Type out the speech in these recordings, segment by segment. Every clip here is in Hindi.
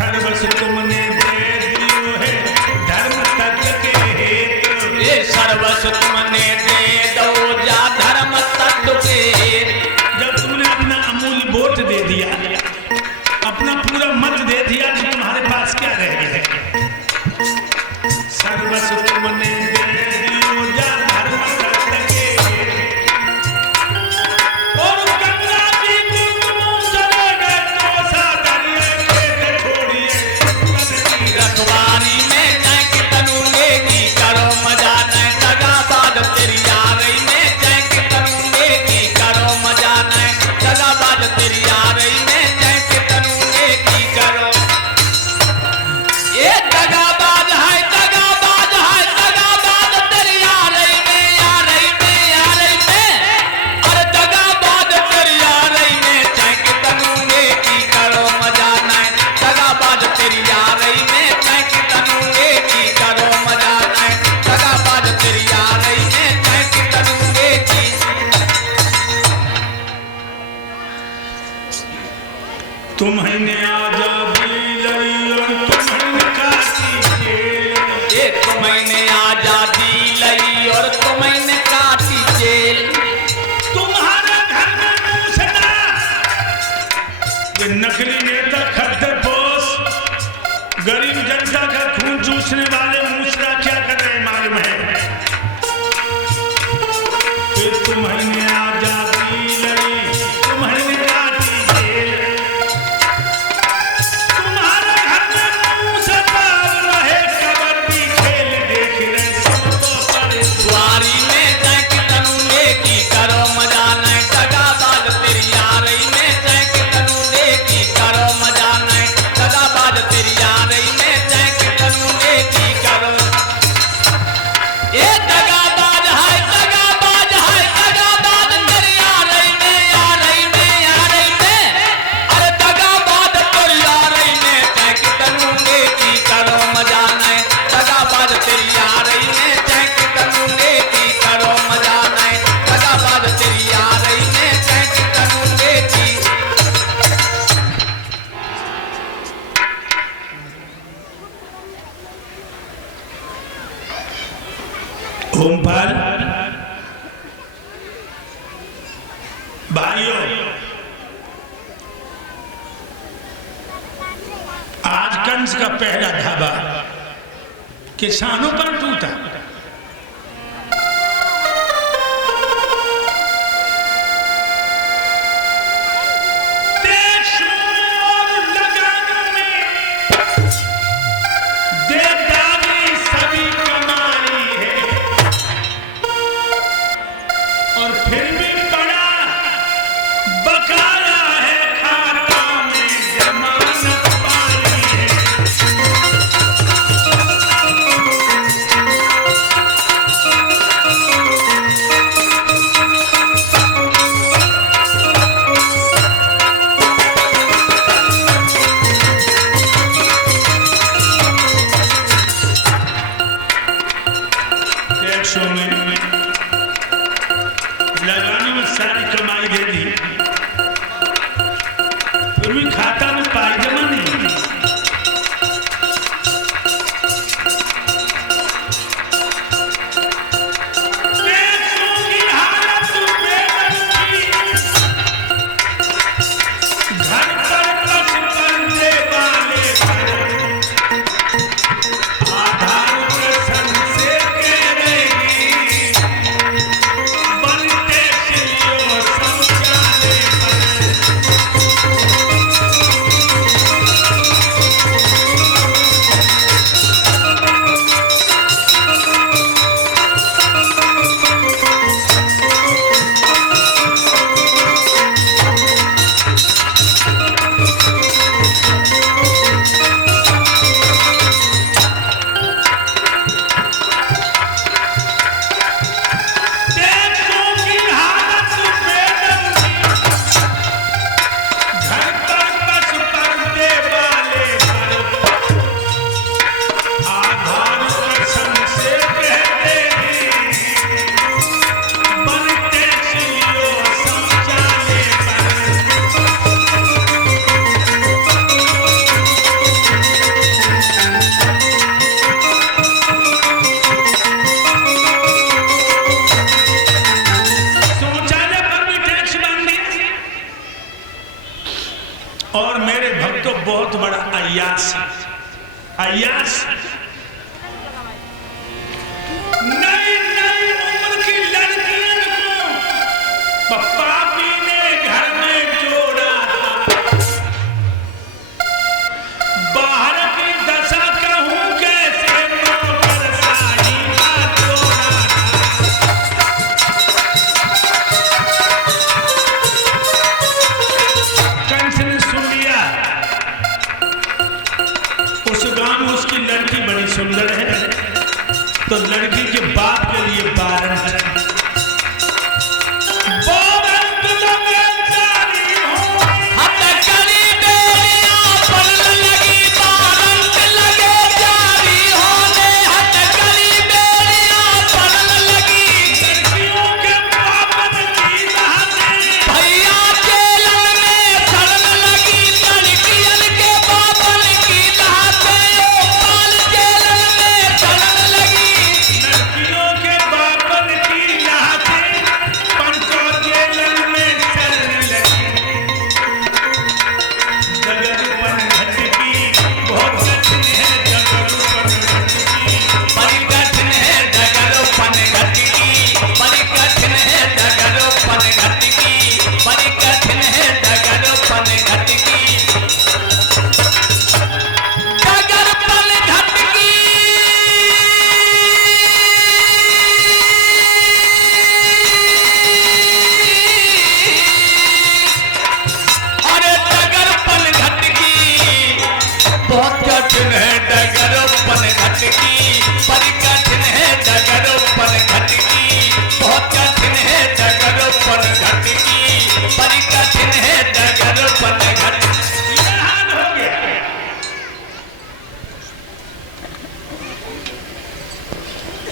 सर्वस्व तुमने दे दियो है धर्म तत्व के हेतु। ये सर्वस्व तुमने दे दो जा धर्म तत्व के हेतु। जब तुमने अपना अमूल्य वोट दे दिया, अपना पूरा मत दे दिया, तो तुम्हारे पास क्या रह गया? सर्वस्व तुमने दे दियो जा धर्म तत्व के हेतु। और गंगा जी को तुम चले गए तो सादरिये के छोड़िए रखवारी में जय के तनु लेगी करो मजा न दगाबाज तेरी यारी में जय के तनु लेगी करो मजा न दगाबाज तेरी यारी में जय के तनु लेगी करो। ये दगाबाज है दगाबाज है दगाबाज तेरी यारी में यारी में यारी में। अरे दगाबाज तेरी यारी में जय के तनु लेगी करो मजा न दगाबाज तेरी यारी में जय के तनु लेगी करो मजा न दगाबाज तेरी यारी में जय के तनु लेगी। तुम्हें आजादी लई और तुम्हें काटी जेल। ये तुम्हें आजादी लई और तुम्हें काटी जेल। तुम्हारे घर में मूसना ये नकली नेता खद्दर बोस गरीब जनता का खून चूसने वाले मूसना क्या कर रहे हैं मालूम है? कि तुम्हें आजादी लई तुम्हें काटी जेल। तुम्हारे घर में मूसना रहे कबड्डी खेल देख रहे सबको परे। द्वारी में जय के तनु लेगी करो मजा न दगाबाज तेरी यारी में जय के तनु लेगी करो मजा न दगाबाज तेरी यारी में जय के तनु लेगी करो। ये दगाबाज है दगाबाज है दगाबाज तेरी यारी में यारी में यारी में। अरे दगाबाज तेरी यारी में जय के तनु लेगी करो मजा न दगाबाज तेरी यारी में जय के तनु लेगी करो मजा न दगाबाज तेरी यारी में जय के तनु लेगी। ओमपाल भाइयों, आज कंस का पहला धावा किसानों पर टूटा। देशों और लगानों में देवदारी सभी कमाई है और फिर भी बड़ा बकाया है खाता में जमानत पाई है। और मेरे भक्तों बहुत बड़ा अय्यास है। अय्यास नई नई उम्र की लड़कियों को पापी ने घर में जोड़ा था। बाहर की दशा कहूं कैसे नौकर साड़ी का जोड़ा था। कंस ने सुन लिया उस गांव में उसकी लड़की बड़ी सुंदर है, तो लड़की के बाप के लिए वारंट है।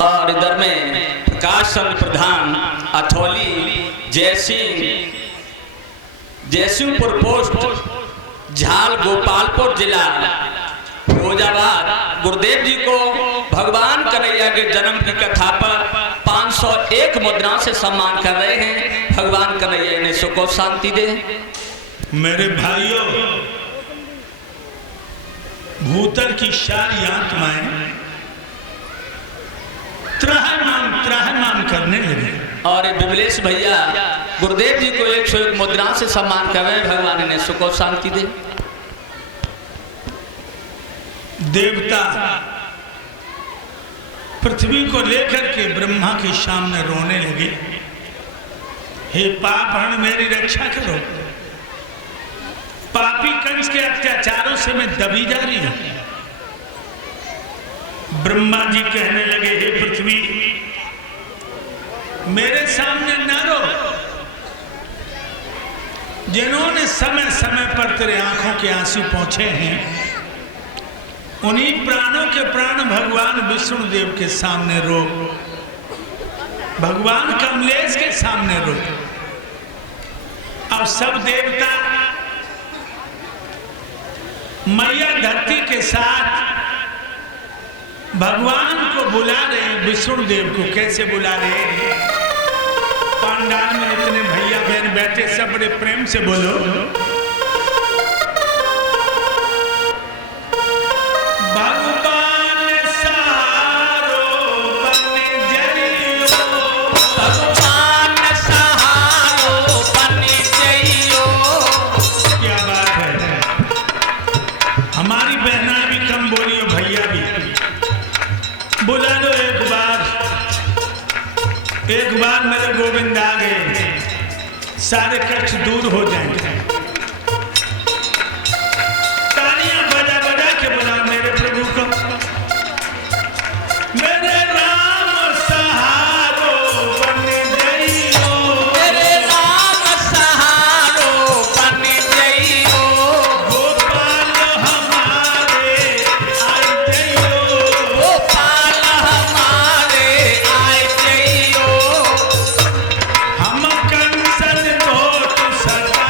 और इधर में प्रकाश चंद्र प्रधान अथौली जयसिंहपुर पोस्ट झाल गोपालपुर जिला फिरोजाबाद गुरुदेव जी को भगवान कन्हैया के जन्म की कथा पर 501 मुद्रा से सम्मान कर रहे हैं। भगवान कन्हैया इन्हें सुख और शांति दे। मेरे भाइयों, भूतल की सारी आत्माएं त्राहिमाम करने लगे। और विमलेश भैया गुरुदेव जी को 101 मुद्रा से सम्मान कर रहे हैं। भगवान इन्हें सुख और शांति दे। देवता पृथ्वी को लेकर के ब्रह्मा के सामने रोने लगे, हे पापहरण मेरी रक्षा करो, पापी कंस के अत्याचारों से मैं दबी जा रही हूं। ब्रह्मा जी कहने लगे, हे पृथ्वी मेरे सामने न रो, जिन्होंने समय समय पर तेरे आंखों के आंसू पहुंचे हैं उन्हीं प्राणों के प्राण भगवान विष्णुदेव के सामने रो, भगवान कमलेश के सामने रो। अब सब देवता मैया धरती के साथ भगवान को बुला रहे हैं। विष्णुदेव को कैसे बुला रहे हैं? पंडाल में इतने भैया बहन बैठे, सब बड़े प्रेम से बोलो, भगवान सहारो बन जइयो, भगवान सहारो बन जइयो। क्या बात है। हमारी बहना भी कम बोलियो, भैया भी बुला दो एक बार मेरे गोविंद आ गए, सारे कष्ट दूर हो जाएंगे। तालियां बजा बजा के बुला मेरे प्रभु को, मेरे राम सहारो बन जइयो, मेरे राम सहारो बन जइयो, गोपाल हमारे आए जइयो, गोपाल हमारे आए जइयो। हम कंसन भोट सदा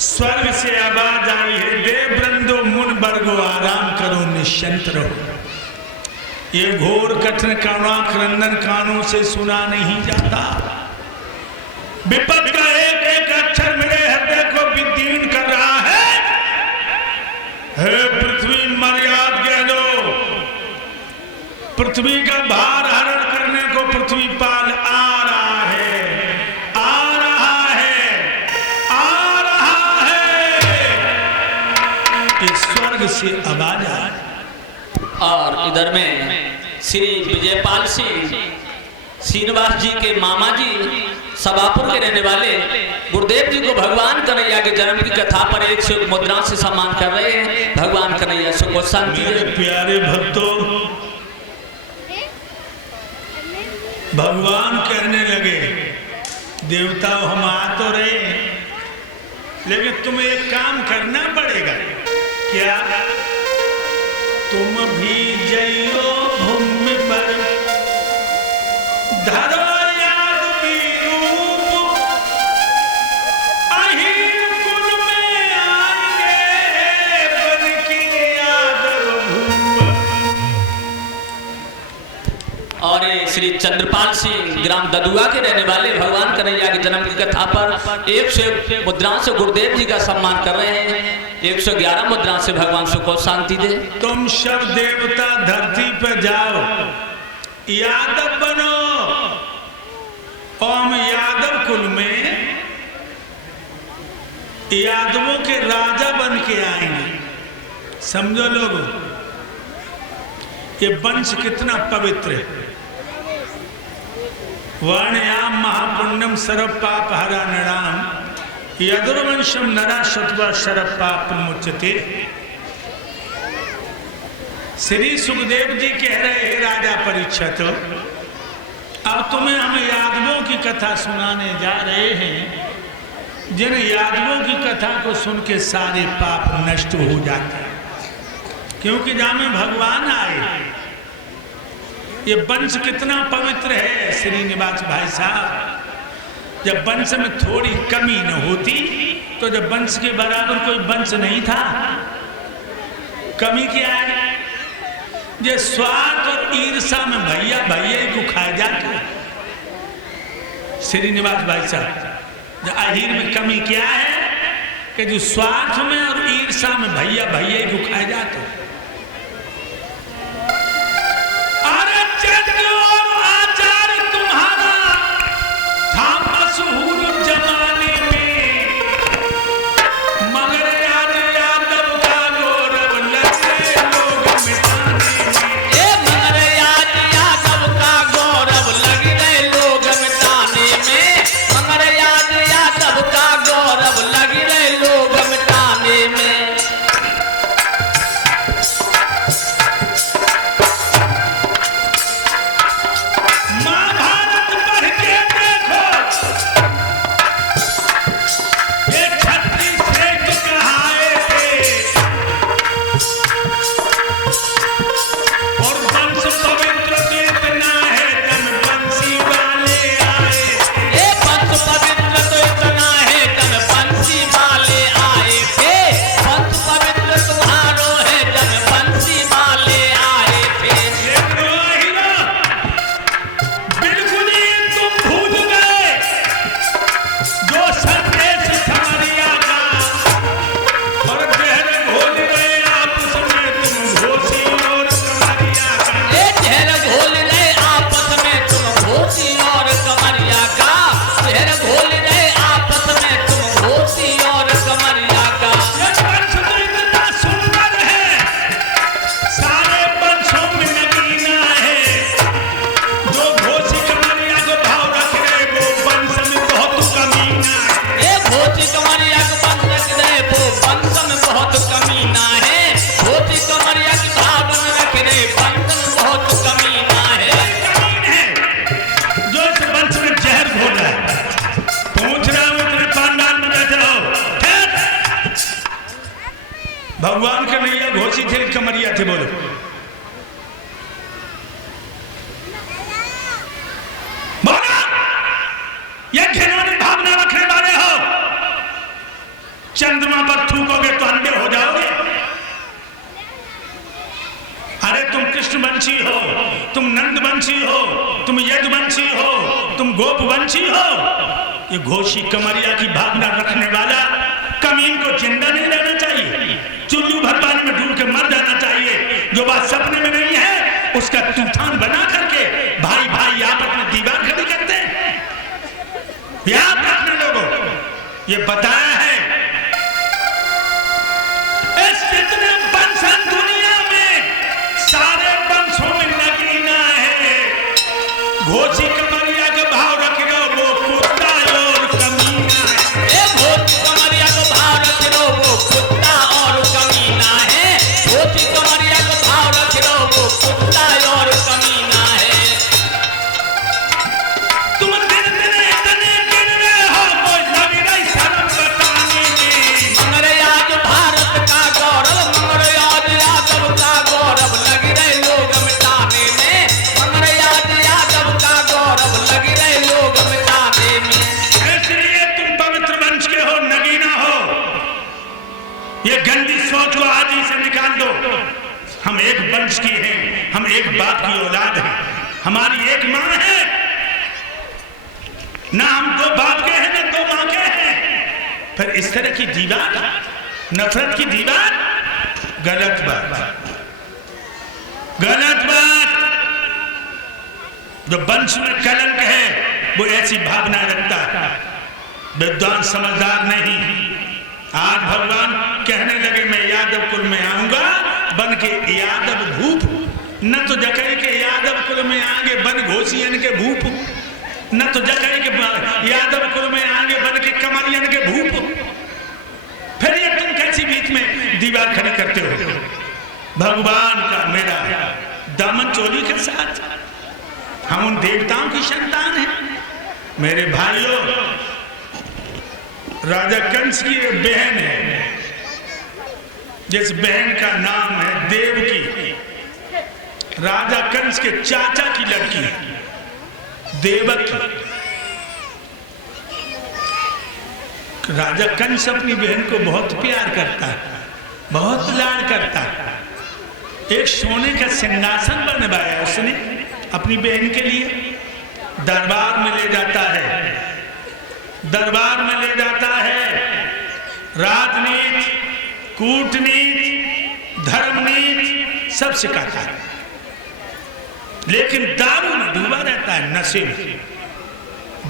स्वर्ग से आवाज आई है, देव वृंदो मुन वर्गो आराम करो, निश्चिंत रहो। ये घोर कठिन करुणा क्रंदन कानों से सुना नहीं जाता। विपद का एक एक अक्षर मेरे हृदय को विदीर्ण कर रहा है। हे पृथ्वी मर्याद कह लो, पृथ्वी का भार हरण करने को पृथ्वी पाल आ रहा है, आ रहा है, आ रहा है। इस स्वर्ग से आवाज आ। और इधर में श्री विजयपाल सिंह श्रीनिवास जी के मामा जी सभापुर के रहने वाले गुरुदेव जी को भगवान कन्हैया के जन्म की कथा पर 101 मुद्रा से सम्मान कर रहे हैं। भगवान कन्हैया सुख शांति। मेरे प्यारे भक्तों, भगवान कहने लगे, देवता हम आ तो रहे, लेकिन तुम्हें एक काम करना पड़ेगा। क्या? तुम भी जइयो भूमि पर, धरो याद रूप, अहिर कुल में आएंगे बन की यादव भूप। और श्री चंद्रपाल सिंह ग्राम ददुआ के रहने वाले भगवान कन्हैया के जन्म की कथा पर 101 मुद्रा से गुरुदेव जी का सम्मान कर रहे हैं। 111 मुद्रा से भगवान सुख और शांति दे। तुम सब देवता धरती पर जाओ, यादव बनो। और हम यादव कुल में यादवों के राजा बन के आएंगे। समझो लोगों, ये वंश कितना पवित्र है। वर्णयाम महापुण्यम सर्व पाप हरा नराम, यदुर्वंशम नरा शतवा शरप पाप मुच्यते। श्री सुखदेव जी कह रहे हैं राजा परीक्षित, अब तुम्हें हम यादवों की कथा सुनाने जा रहे हैं, जिन यादवों की कथा को सुन के सारे पाप नष्ट हो जाते हैं, क्योंकि जहां में भगवान आए। ये वंश कितना पवित्र है श्रीनिवास भाई साहब। जब वंश में थोड़ी कमी न होती तो जब वंश के बराबर कोई वंश नहीं था। कमी क्या है? ये स्वार्थ और ईर्षा में भैया भैया को खाए जाते। श्रीनिवास भाई साहब, आखिर में कमी क्या है कि जो स्वार्थ में और ईर्षा में भैया भैया को खाए जाते। भगवान कन्हैया घोषित थे, कमरिया थे। बोलो बोलो, ये घिनौनी भावना रखने वाले हो। चंद्रमा पर थूकोगे तो अंधे हो जाओगे। अरे तुम कृष्णवंशी हो, तुम नंदवंशी हो, तुम यदुवंशी हो, तुम गोपवंशी हो, ये घोषी कमरिया की भावना रखने वाला कमीन को जिंदा नहीं रहना चाहिए, चुल्लू भर पानी में डूब के मर जाना चाहिए। जो बात सपने में नहीं है उसका तूफान बना करके भाई भाई आपस में दीवार खड़ी करते हैं। याद रखना लोगों, ये बताया है इस इतने वंशन दुनिया में सारे वंशों में नगीना है। घोषी कमरिया के भाव रख लो वो कुत्ता और कमीना है। घोषी कमरिया को भाव रख लो वो कुत्ता और कमीना है। घोषी कमरिया को भाव रख लो वो कुत्ता और कमीना है। तुम दिन दिन इतने गिर रहे हो, कोई लग रही शर्म बताने में। मगर आज भारत का गौरव, मगर आज यादव का गौरव लग रहे लोग मिटाने में। मगर आज यादव का गौरव लग रहे लोग मिटाने में। इसलिए तुम पवित्र वंश के हो, नगीना हो। ये गंदी सोच को आज ही से निकाल दो। हम एक वंश की हैं, हम एक बाप की औलाद हैं, हमारी एक माँ है। ना हम दो बाप के हैं ना दो माँ के हैं। फिर इस तरह की दीवार, नफरत की दीवार, गलत बात, गलत बात। जो वंश में कलंक है वो ऐसी भावना रखता है, विद्वान समझदार नहीं। आज भगवान कहने लगे मैं यादव कुल में आऊंगा बन के यादव भूप, न तो जकई के यादव कुल में आगे बन घोषियन के भूप, न तो जकई के यादव कुल में आगे बन के कमरियन के भूप। फिर ये तुम कैसी बीच में दीवार खड़ी करते हो? भगवान का मेरा दामन चोली के साथ हम उन देवताओं की संतान हैं। मेरे भाइयों, राजा कंस की एक बहन है, जिस बहन का नाम है देवकी। राजा कंस के चाचा की लड़की देवकी। राजा कंस अपनी बहन को बहुत प्यार करता है, बहुत लाड करता है। एक सोने का सिंहासन बनवाया उसने अपनी बहन के लिए। दरबार में ले जाता है, दरबार में ले जाता है। राजनीति, कूटनीति, धर्मनीति सब सिखाता है, लेकिन दारू में डूबा रहता है, नशे में।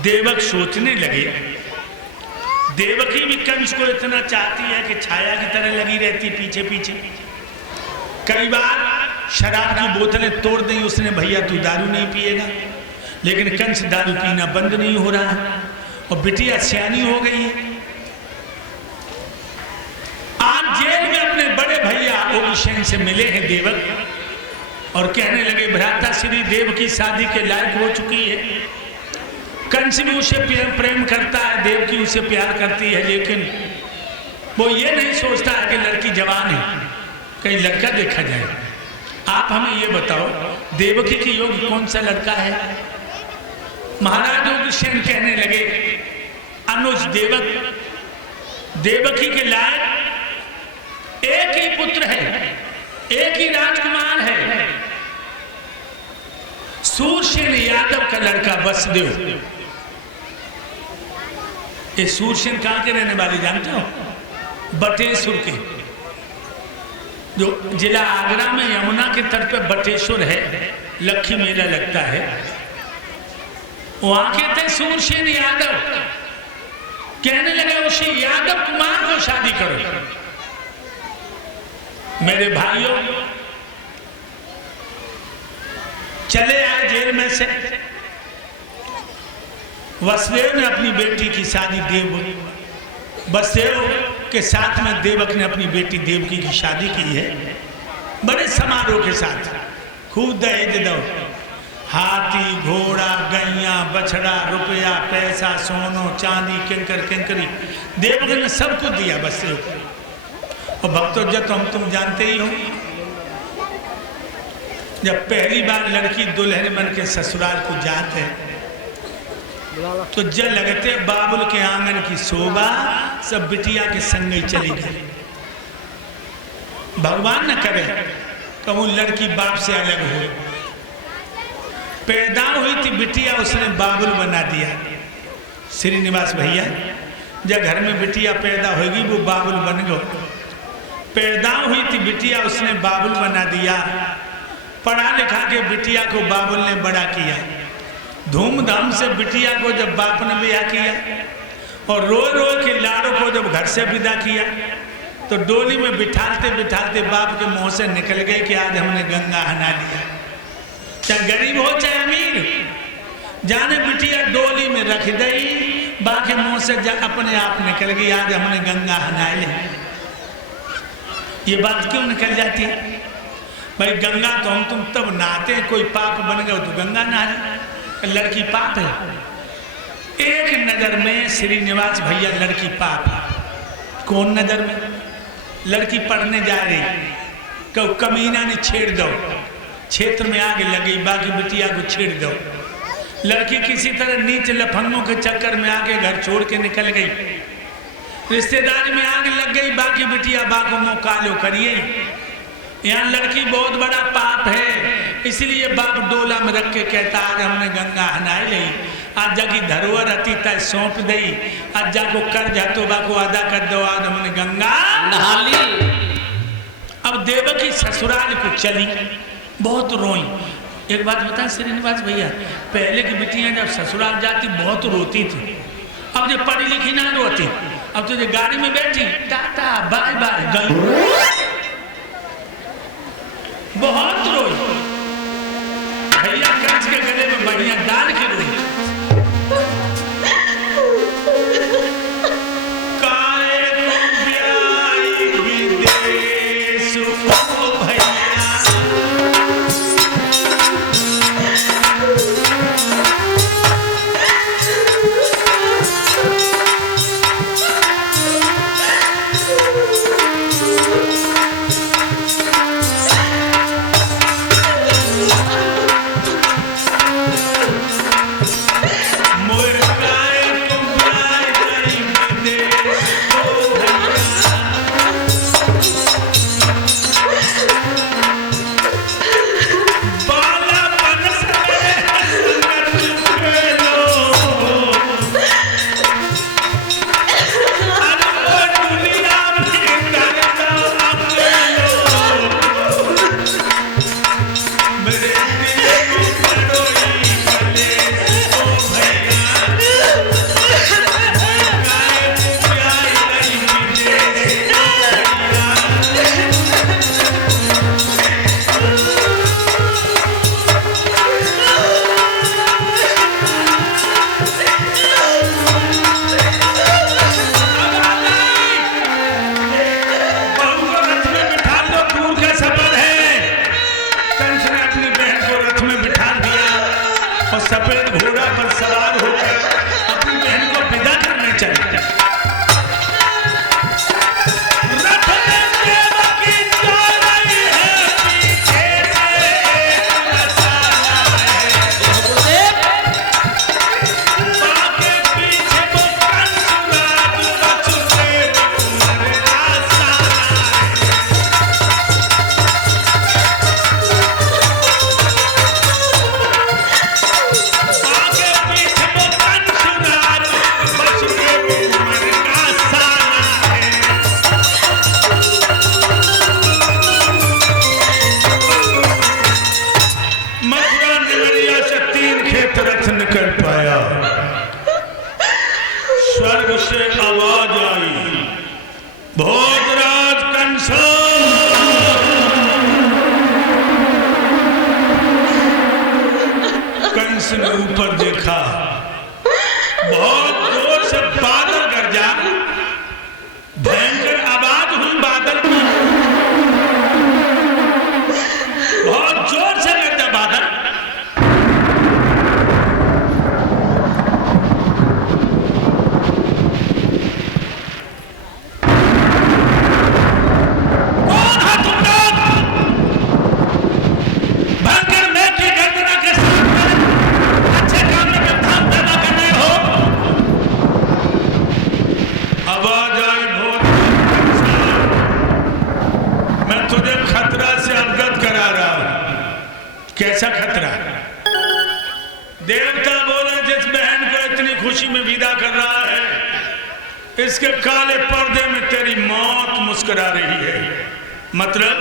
देवक सोचने लगे, देवकी भी कंस को इतना चाहती है कि छाया की तरह लगी रहती पीछे पीछे। कई बार शराब की बोतलें तोड़ दी उसने, भैया तू दारू नहीं पिएगा, लेकिन कंस दारू पीना बंद नहीं हो रहा है। और बिटिया सियानी हो गई है। आज जेल में अपने बड़े भैया उग्रसेन से मिले हैं देवक और कहने लगे भ्राता श्री देव की शादी के लायक हो चुकी है। कंस भी उसे प्रेम करता है, देव की उसे प्यार करती है, लेकिन वो ये नहीं सोचता है कि लड़की जवान है, कहीं लड़का देखा जाए। आप हमें ये बताओ देवकी के योग्य कौन सा लड़का है? महाराज उग्रसेन कहने लगे अनुज देवक, देवकी के लायक एक ही पुत्र है, एक ही राजकुमार है, सूरसेन यादव का लड़का वसुदेव। ये सूरसेन कहाँ के रहने वाले जानते हो? बटेश्वर के, जो जिला आगरा में यमुना के तट पे बटेश्वर है, लक्खी मेला लगता है, वहां के थे सूरसेन यादव। कहने लगे उसे यादव कुमार को शादी करो। मेरे भाइयों, चले आए जेल में से। वसुदेव ने अपनी बेटी की शादी वसुदेव के साथ में देवक ने अपनी बेटी देवकी की शादी की है, बड़े समारोह के साथ। खूब दहेज दो, हाथी, घोड़ा, गैया, बछड़ा, रुपया, पैसा, सोनो, चांदी, किंकर किंकरी, देवक ने सब कुछ दिया वसुदेव को। और भक्तों, जब तुम जानते ही हो, जब पहली बार लड़की दुल्हन बन के ससुराल को जाते तो जल लगते बाबुल के आंगन की शोभा सब बिटिया के संग ही चली गई। भगवान न करे कहूँ लड़की बाप से अलग हो। पैदा हुई थी बिटिया, उसने बाबुल बना दिया। श्रीनिवास भैया जब घर में बिटिया पैदा होगी वो बाबुल बन गो। पैदा हुई थी बिटिया, उसने बाबुल बना दिया। पढ़ा लिखा के बिटिया को बाबुल ने बड़ा किया। धूमधाम से बिटिया को जब बाप ने ब्याह किया और रो रो के लाड़ों को जब घर से विदा किया तो डोली में बिठाते बिठाते बाप के मुंह से निकल गए कि आज हमने गंगा नहा लिया। चाहे गरीब हो चाहे अमीर, जाने बिटिया डोली में रख गई, बाकी मुंह से अपने आप निकल गई आज हमने गंगा नहा ली। ये बात क्यों निकल जाती है भाई? गंगा तो हम तुम तब नहाते हैं, कोई पाप बन गए तो गंगा नहा ले। लड़की पाप है? एक नजर में श्रीनिवास भैया लड़की पाप है। कौन नजर में? लड़की पढ़ने जा रही, कब कमीना ने छेड़ दो, क्षेत्र में आगे लगी, बाकी बिटिया को छेड़ दो। लड़की किसी तरह नीच लफंगों के चक्कर में आके घर छोड़ के निकल गई, रिश्तेदारी में आग लग गई, बाकी बिटिया बाको मुँह कालो करिए। यहाँ लड़की बहुत बड़ा पाप है, इसलिए बाप डोला में रख के कहता आज हमने गंगा नहाई ली। आज जाकी धरोहर अति तय सौंप दई, आज जाको कर्ज हतो बाको अदा कर दो, आज हमने गंगा नहा ली। अब देवकी ससुराल को चली, बहुत रोई। एक बात बता श्रीनिवास भैया, पहले की बिटियां जब ससुराल जाती बहुत रोती थी, अब जो पढ़ी लिखी ना रोती। अब तो जो गाड़ी में बैठी टाटा बाय बाय गई, बहुत रोई। भैया कंस के गले में बढ़िया डाल के रोई। ऊपर देखा, बहुत जोर से बादल गरजा, भयंकर आवाज हुई बादल की, बहुत जोर से गरजा बादल। कौन है तुम लोग? भयंकर मेघ की गर्जना के साथ अच्छे कैसा खतरा? देवता बोले जिस बहन को इतनी खुशी में विदा कर रहा है, इसके काले पर्दे में तेरी मौत मुस्कुरा रही है। मतलब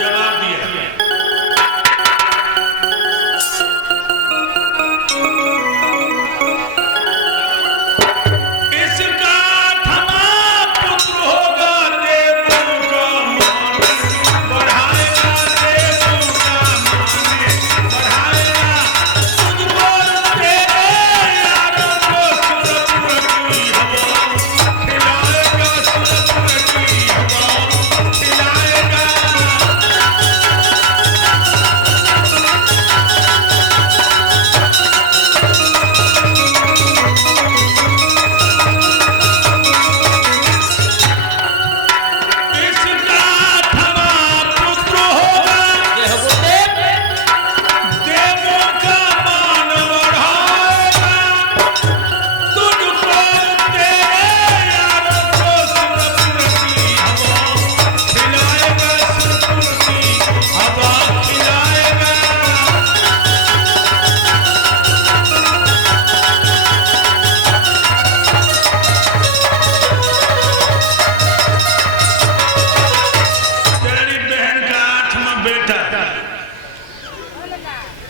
जवाब दिया। इसका थमा पुत्र होगा, देवों का मान बढ़ाएगा, देवों का मान बढ़ाएगा। तुझको तेरे यारों को सुरपुर की हवा खिलाएगा, सुरपुर की हवा खिलाएगा। इसका थमा पुत्र होगा, देवों का मान बढ़ाएगा। तुझको तेरे यारों को सुरपुर की हवा खिलाएगा, सुरपुर की हवा खिलाएगा। तेरी बहन का 8वां बेटा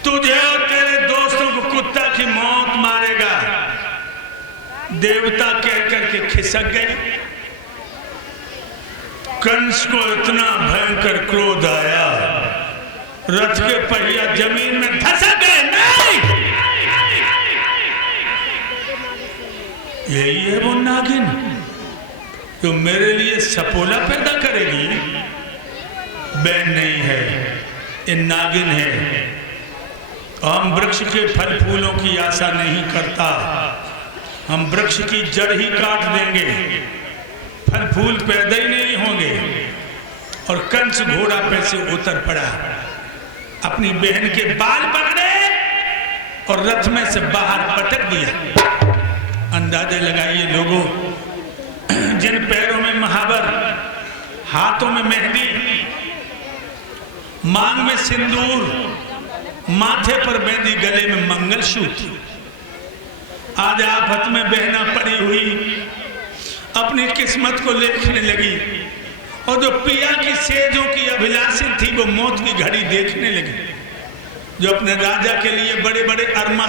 तुझे और तेरे दोस्तों को कुत्ता की मौत मारेगा। देवता कह करके खिसक गए। कंस को इतना भयंकर क्रोध आया, रथ के पहिया जमीन में धसक गए। नहीं, यही है वो नागिन जो मेरे लिए सपोला पैदा करेगी। बैन नहीं है, ये नागिन है। हम वृक्ष के फल फूलों की आशा नहीं करता, हम वृक्ष की जड़ ही काट देंगे, फल फूल पैदा ही नहीं होंगे। और कंस घोड़ा पे से उतर पड़ा, अपनी बहन के बाल पकड़े और रथ में से बाहर पटक दिया। अंदाजा लगाइए लोगों, जिन पैरों में महावर, हाथों में मेहंदी, मांग में सिंदूर, माथे पर मेहंदी, गले में मंगलसूत्र, आज आफत में बहना पड़ी हुई अपनी किस्मत को लिखने लगी। और जो पिया की सेजों की अभिलाषी थी वो मौत की घड़ी देखने लगी। जो अपने राजा के लिए बड़े बड़े अरमा